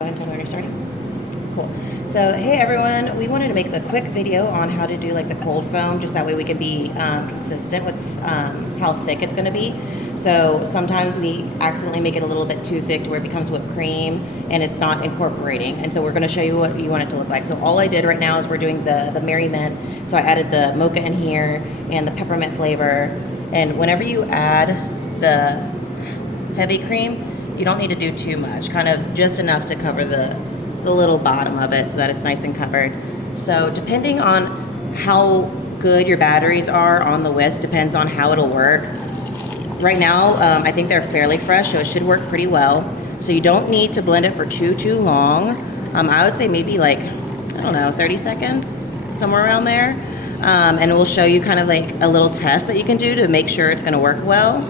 Go ahead and tell me when you're starting. Cool. So, hey everyone, we wanted to make the quick video on how to do like the cold foam, just that way we can be consistent with how thick it's going to be. So sometimes we accidentally make it a little bit too thick to where it becomes whipped cream and it's not incorporating. And so we're going to show you what you want it to look like. So all I did right now is we're doing the Merry Mint. So I added the mocha in here and the peppermint flavor. And whenever you add the heavy cream, you don't need to do too much, kind of just enough to cover the little bottom of it so that it's nice and covered. So depending on how good your batteries are on the whisk depends on how it'll work. Right now, I think they're fairly fresh, so it should work pretty well. So you don't need to blend it for too long. I would say maybe like, I don't know, 30 seconds, somewhere around there. And we'll show you kind of like a little test that you can do to make sure it's gonna work well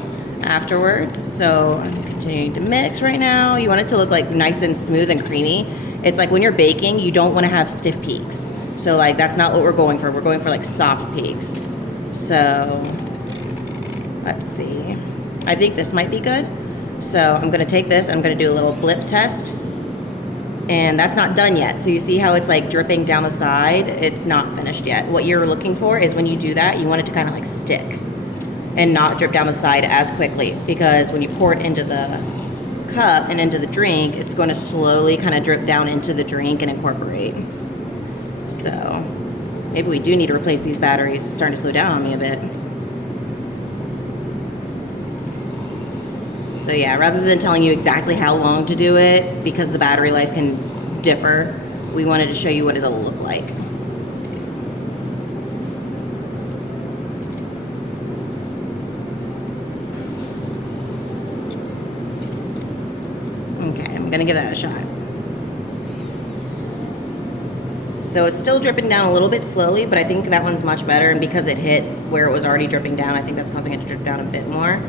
afterwards. So I'm continuing to mix right now. You want it to look like nice and smooth and creamy. It's like when you're baking, you don't wanna have stiff peaks. So like that's not what we're going for. We're going for like soft peaks. So let's see. I think this might be good. So I'm gonna take this, I'm gonna do a little blip test. And that's not done yet. So you see how it's like dripping down the side? It's not finished yet. What you're looking for is when you do that, you want it to kind of like stick and not drip down the side as quickly, because when you pour it into the cup and into the drink, it's going to slowly kind of drip down into the drink and incorporate. So maybe we do need to replace these batteries. It's starting to slow down on me a bit. So yeah, rather than telling you exactly how long to do it, because the battery life can differ, we wanted to show you what it'll look like. Okay, I'm gonna give that a shot. So it's still dripping down a little bit slowly, but I think that one's much better, and because it hit where it was already dripping down, I think that's causing it to drip down a bit more.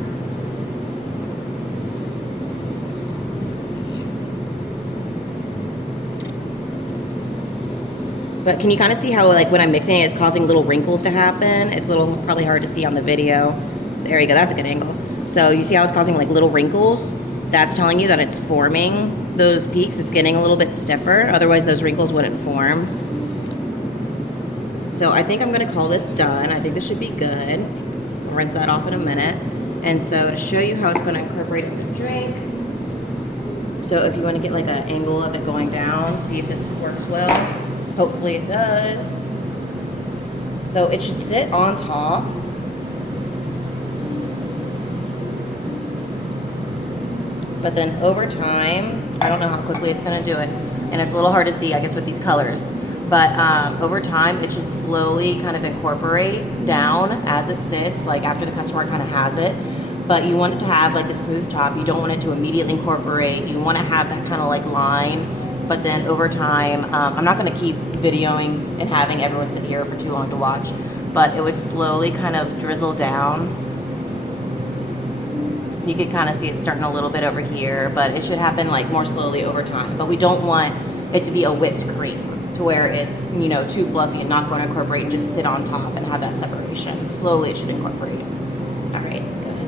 But can you kind of see how like when I'm mixing it, it's causing little wrinkles to happen? It's probably hard to see on the video. There you go, that's a good angle. So you see how it's causing like little wrinkles? That's telling you that it's forming those peaks. It's getting a little bit stiffer. Otherwise those wrinkles wouldn't form. So I think I'm gonna call this done. I think this should be good. I'll rinse that off in a minute. And so to show you how it's gonna incorporate in the drink. So if you wanna get like an angle of it going down, see if this works well. Hopefully it does. So it should sit on top. But then over time, I don't know how quickly it's gonna do it. And it's a little hard to see, I guess, with these colors. But over time, it should slowly kind of incorporate down as it sits, like after the customer kind of has it. But you want it to have like a smooth top. You don't want it to immediately incorporate. You wanna have that kind of like line. But then over time, I'm not gonna keep videoing and having everyone sit here for too long to watch, but it would slowly kind of drizzle down. You could kind of see it starting a little bit over here, but it should happen like more slowly over time. But we don't want it to be a whipped cream to where it's, you know, too fluffy and not going to incorporate and just sit on top and have that separation. Slowly it should incorporate. All right.